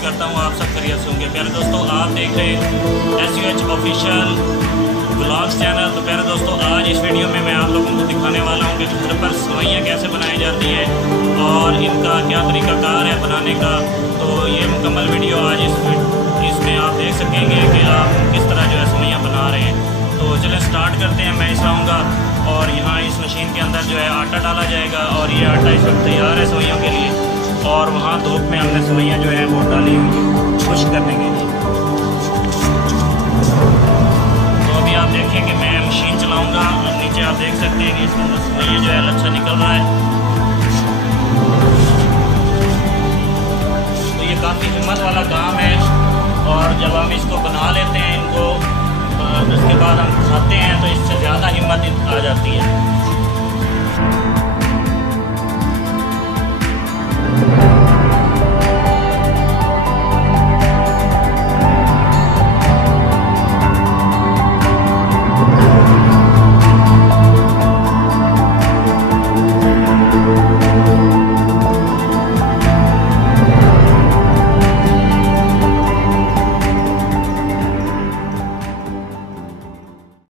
उम्मीद करता हूँ आप सब खैरियत से होंगे। प्यारे दोस्तों, आप देख रहे हैं SUH ऑफिशियल ब्लॉग्स चैनल। तो प्यारे दोस्तों, आज इस वीडियो में मैं आप लोगों को दिखाने वाला हूँ कि घर पर सेवइयाँ कैसे बनाई जाती है और इनका क्या तरीक़ाकार है बनाने का। तो ये मुकम्मल वीडियो आज इसमें आप देख सकेंगे कि आप किस तरह जो है सेवइयाँ बना रहे हैं। तो चलें स्टार्ट करते हैं। मैं इस लाऊँगा और यहाँ इस मशीन के अंदर जो है आटा डाला जाएगा और ये आटा इस वक्त तैयार है सेवइयों के लिए। और वहाँ धूप में हमने सेवइयाँ जो है वो डाली हुई है खुश करने के लिए। तो अभी आप देखें कि मैं मशीन चलाऊँगा, नीचे आप देख सकते हैं कि इसमें सेवइयाँ जो है लच्छा निकल रहा है।